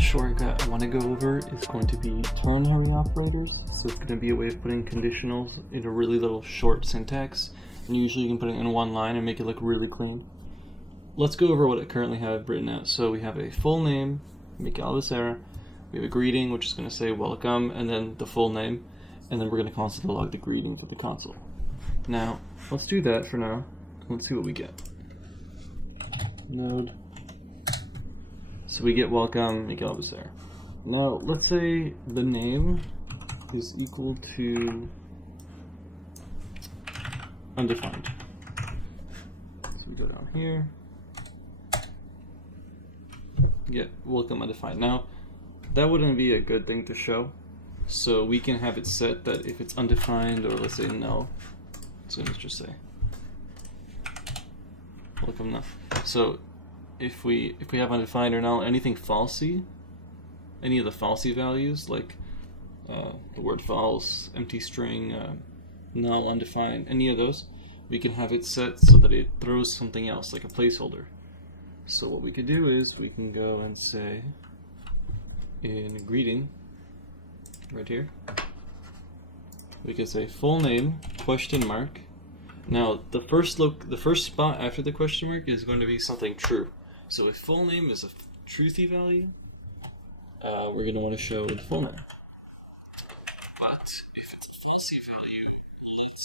third shortcut I want to go over is going to be ternary operators. So it's going to be a way of putting conditionals in a really little short syntax, and usually you can put it in one line and make it look really clean. Let's go over what I currently have written out. So we have a full name, Miguel Becerra. We have a greeting, which is going to say welcome, and then the full name, and then we're going to console log the greeting for the console. Now, let's do that for now. Let's see what we get. Node. So we get welcome, Miguel Becerra. Now, let's say the name is equal to undefined. So we go down here. Get welcome undefined. Now, that wouldn't be a good thing to show. So we can have it set that if it's undefined, or let's say null, so let's just say welcome null. So if we have undefined or null, anything falsy, any of the falsy values, like the word false, empty string, null, undefined, any of those, we can have it set so that it throws something else, like a placeholder. So what we could do is we can go and say in greeting, right here, we could say full name question mark. Now the first spot after the question mark is going to be something true. So if full name is a truthy value, we're going to want to show the full name. But if it's a falsy value, let's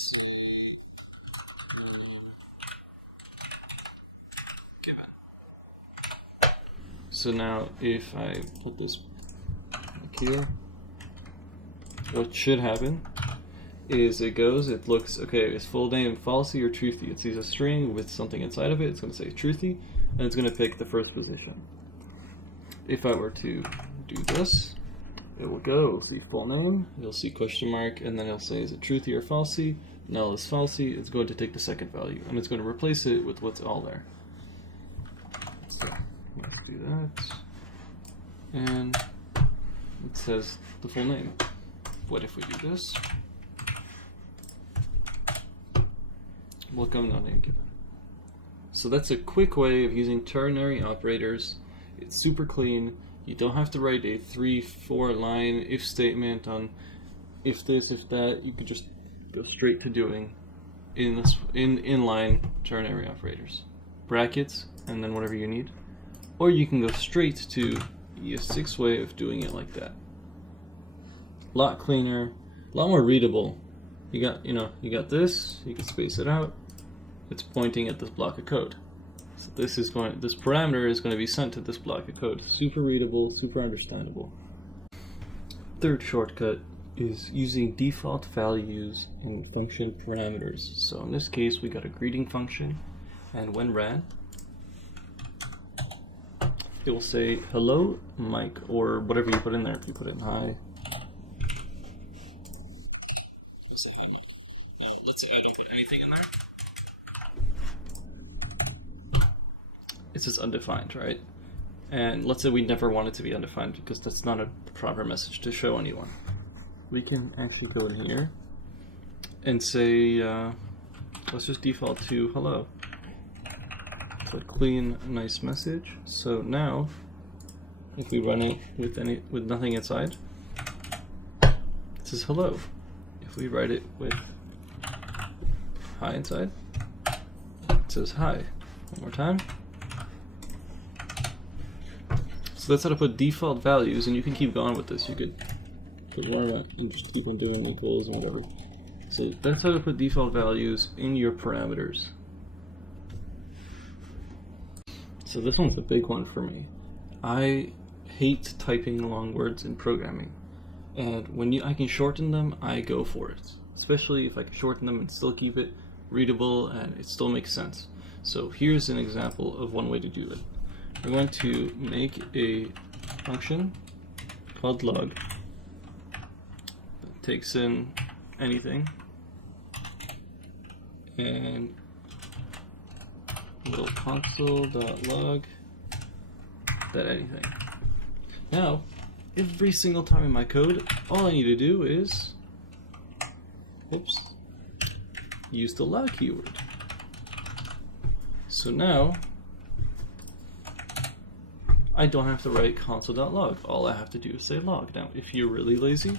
give it. So now if I put this back here, what should happen is it looks, okay, is full name falsy or truthy? It sees a string with something inside of it, it's going to say truthy, and it's going to pick the first position. If I were to do this, it will go, it'll see full name, you'll see question mark, and then it'll say is it truthy or falsy? Null is falsy, it's going to take the second value, and it's going to replace it with what's all there. So let's do that, and it says the full name. What if we do this? Welcome, no name given. So that's a quick way of using ternary operators. It's super clean. You don't have to write a 3-4 line if statement on if this, if that. You could just go straight to doing inline ternary operators. Brackets, and then whatever you need. Or you can go straight to ES6 way of doing it like that. A lot cleaner, a lot more readable. You got this, you can space it out. It's pointing at this block of code. So this parameter is going to be sent to this block of code. Super readable, super understandable. Third shortcut is using default values in function parameters. So in this case, we got a greeting function, and when ran, it will say hello, Mike, or whatever you put in there. If you put in hi. Now, let's say I don't put anything in there. It says undefined, right? And let's say we never want it to be undefined because that's not a proper message to show anyone. We can actually go in here and say, let's just default to hello. So clean, nice message. So now, if we run it with nothing inside, it says hello. If we write it with hi inside, it says hi. One more time. So that's how to put default values, and you can keep going with this. You could put more and just keep on doing equals and whatever. So that's how to put default values in your parameters. So this one's a big one for me. I hate typing long words in programming, and when I can shorten them, I go for it. Especially if I can shorten them and still keep it readable and it still makes sense. So here's an example of one way to do it. We're going to make a function called log that takes in anything and little console.log that anything. Now, every single time in my code, all I need to do is use the log keyword. So now I don't have to write console.log. All I have to do is say log. Now, if you're really lazy,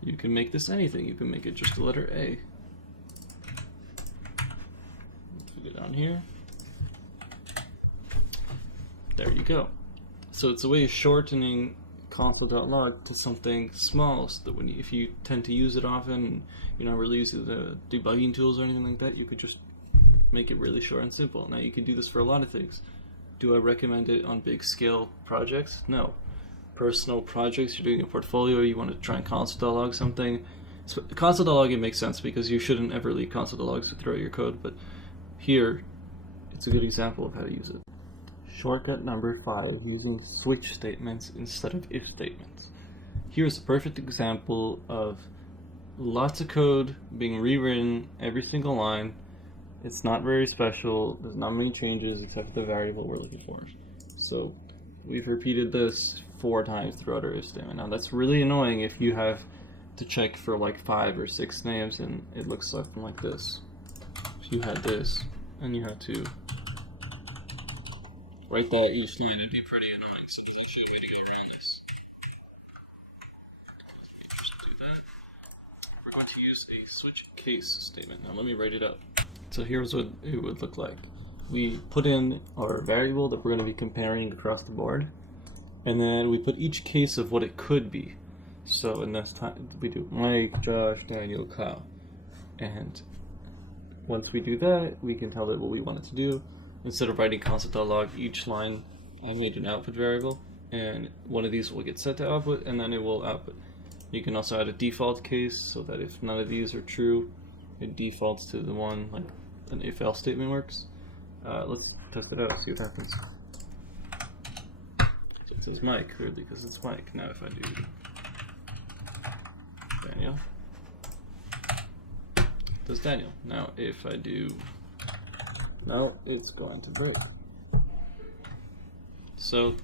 you can make this anything. You can make it just the letter A. Put it down here. There you go. So it's a way of shortening console.log to something small, so that if you tend to use it often, you're not really using the debugging tools or anything like that, you could just make it really short and simple. Now you can do this for a lot of things. Do I recommend it on big scale projects? No. Personal projects, you're doing a portfolio, you want to try and console.log something. So console.log, it makes sense because you shouldn't ever leave console.logs throughout your code, but here it's a good example of how to use it. Shortcut number 5, using switch statements instead of if statements. Here's a perfect example of lots of code being rewritten every single line. It's not very special, there's not many changes except for the variable we're looking for. So we've repeated this 4 times throughout our if statement. Now that's really annoying if you have to check for like 5 or 6 names and it looks something like this. If you had this and you had to write that each line, it'd be pretty annoying. So there's actually a way to go around this. Let me just do that. We're going to use a switch case statement. Now let me write it up. So here's what it would look like. We put in our variable that we're going to be comparing across the board, and then we put each case of what it could be. So in this time we do Mike, Josh, Daniel, Kyle, and once we do that, we can tell it what we want it to do. Instead of writing console.log each line, I made an output variable, and one of these will get set to output, and then it will output. You can also add a default case so that if none of these are true, it defaults to the one like an if-else statement works. Let's test it out, see what happens. So it says Mike, clearly because it's Mike. Now if I do Daniel, it does Daniel. Now if I do, no, it's going to break. So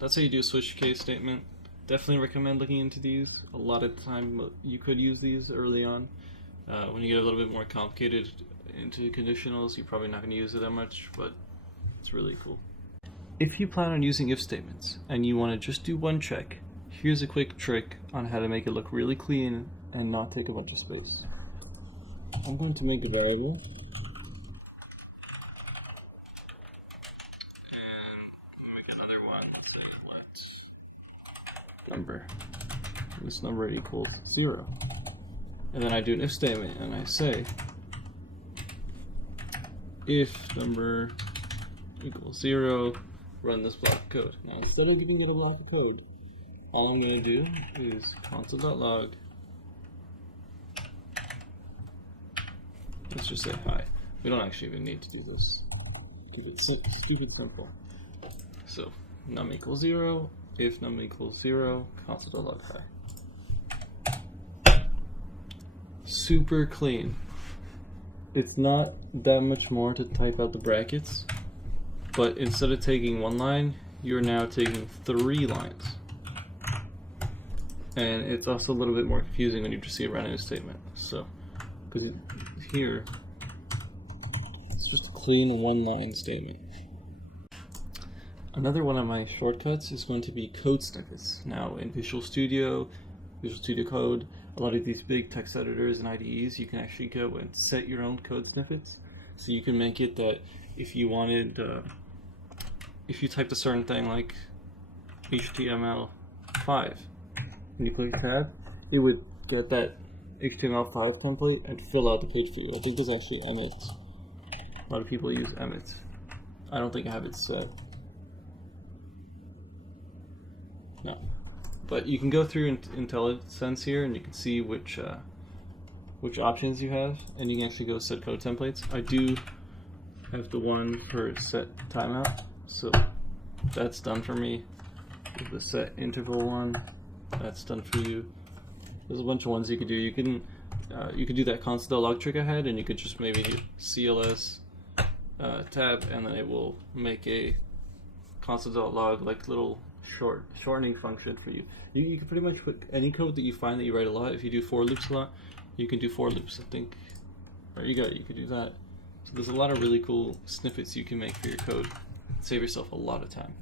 that's how you do a switch case statement. Definitely recommend looking into these. A lot of the time you could use these early on. When you get a little bit more complicated into conditionals, you're probably not going to use it that much, but it's really cool. If you plan on using if statements and you want to just do one check, here's a quick trick on how to make it look really clean and not take a bunch of space. I'm going to make a variable. Number. This number equals 0. And then I do an if statement and I say if number equals 0, run this block of code. Now instead of giving it a block of code, all I'm going to do is console.log. Let's just say hi. We don't actually even need to do this. Keep it stupid simple. So num equals 0, if num equals 0, console.log hi. Super clean. It's not that much more to type out the brackets, but instead of taking 1 line, you're now taking 3 lines. And it's also a little bit more confusing when you just see a random statement. So, because here, it's just a clean 1-line statement. Another one of my shortcuts is going to be code snippets. Now in Visual Studio Code, a lot of these big text editors and IDEs, you can actually go and set your own code snippets. So you can make it that if you wanted, if you typed a certain thing like HTML5, and you click tab, it would get that HTML5 template and fill out the page for you. I think there's actually Emmet. A lot of people use Emmet. I don't think I have it set. No. But you can go through IntelliSense here and you can see which options you have, and you can actually go set code templates. I do have the one for set timeout, so that's done for me. The set interval one, that's done for you. There's a bunch of ones you could do. You can do that console.log trick I had, and you could just maybe hit CLS tab, and then it will make a console.log like little shortening function for you. You can pretty much put any code that you find that you write a lot. If you do for loops a lot, you can do for loops. I think there you go. You could do that. So there's a lot of really cool snippets you can make for your code. Save yourself a lot of time.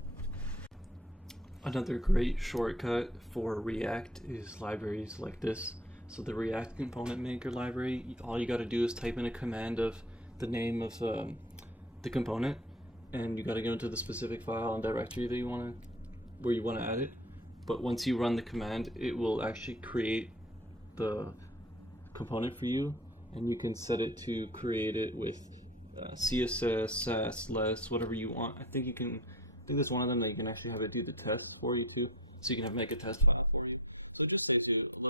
Another great shortcut for React is libraries like this. So the React Component Maker library, all you got to do is type in a command of the name of the component, and you got to go into the specific file and directory that you want to, where you want to add it. But once you run the command, it will actually create the component for you, and you can set it to create it with CSS, Sass, less, whatever you want. I think there's one of them that you can actually have it do the test for you too, so you can make a test file for you. So just saves you a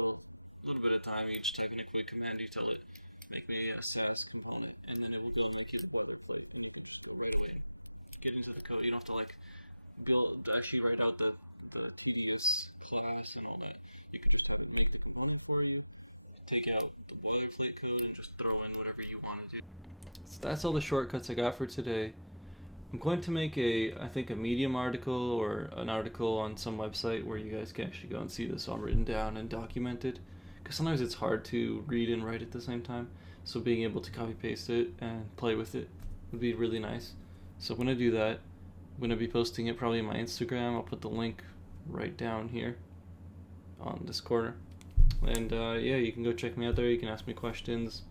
little bit of time. You just type in a quick command, you tell it, make me a Sass component, and then it will go make your boilerplate. Go right away. Get into the code. You don't have to like actually write out the tedious class and all that. You can just have it make the component for you, take out the boilerplate code, and just throw in whatever you want to do. So that's all the shortcuts I got for today. I'm going to make I think a Medium article or an article on some website where you guys can actually go and see this all written down and documented. Because sometimes it's hard to read and write at the same time. So being able to copy paste it and play with it would be really nice. So I'm going to do that. I'm going to be posting it probably on my Instagram. I'll put the link right down here on this corner. And yeah, you can go check me out there. You can ask me questions.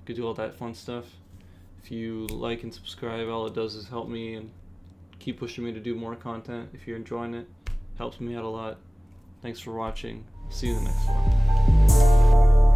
You can do all that fun stuff. If you like and subscribe, all it does is help me and keep pushing me to do more content. If you're enjoying it, helps me out a lot. Thanks for watching. See you in the next one.